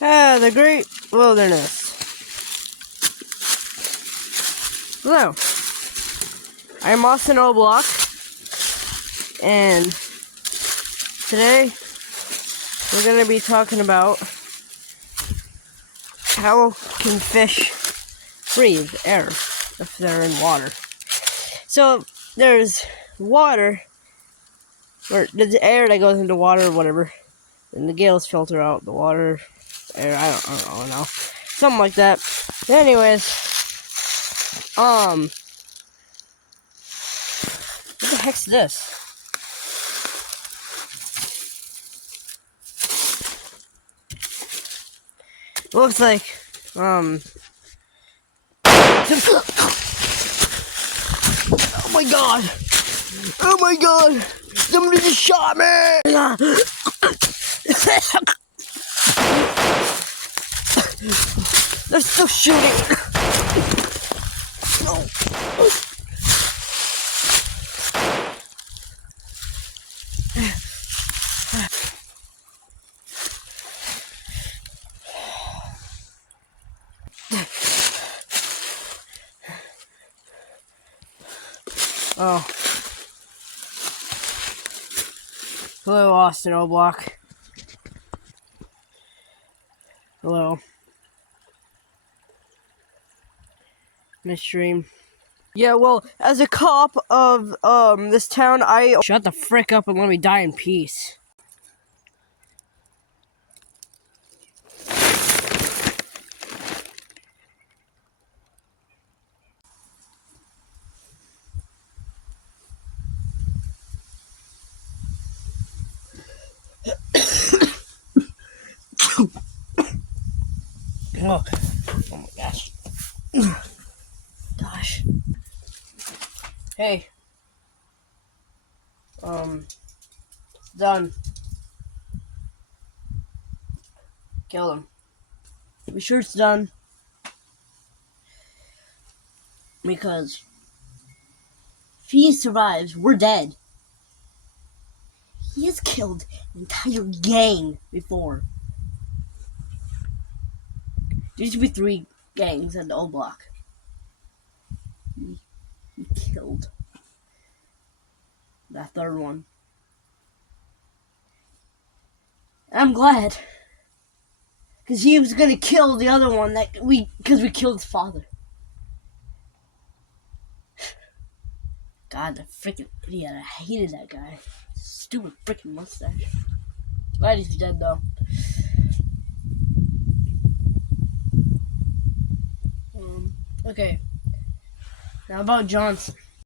The Great Wilderness. Hello, I'm Austin O'Block, and today we're going to be talking about how can fish breathe air if they're in water. So there's water, or there's air that goes into water or whatever, and the gales filter out the water, air, I don't know, something like that. Anyways, what the heck's this? It looks like, oh my god! Oh my god! Somebody just shot me! They're still shooting! No! Oh. Hello, Austin O'Block. Hello. Nice stream. Yeah, well, as a cop of, this town, shut the frick up and let me die in peace. Oh my gosh. Gosh. Hey. Done. Kill him. Be sure it's done. Because if he survives, we're dead. He has killed an entire gang before. There used to be 3 gangs at the old block. He killed that 3rd one. And I'm glad. Because he was going to kill the other one because we killed his father. God, the freaking idiot. I hated that guy. Stupid freaking mustache. Glad he's dead, though. Okay. Now about Johnson.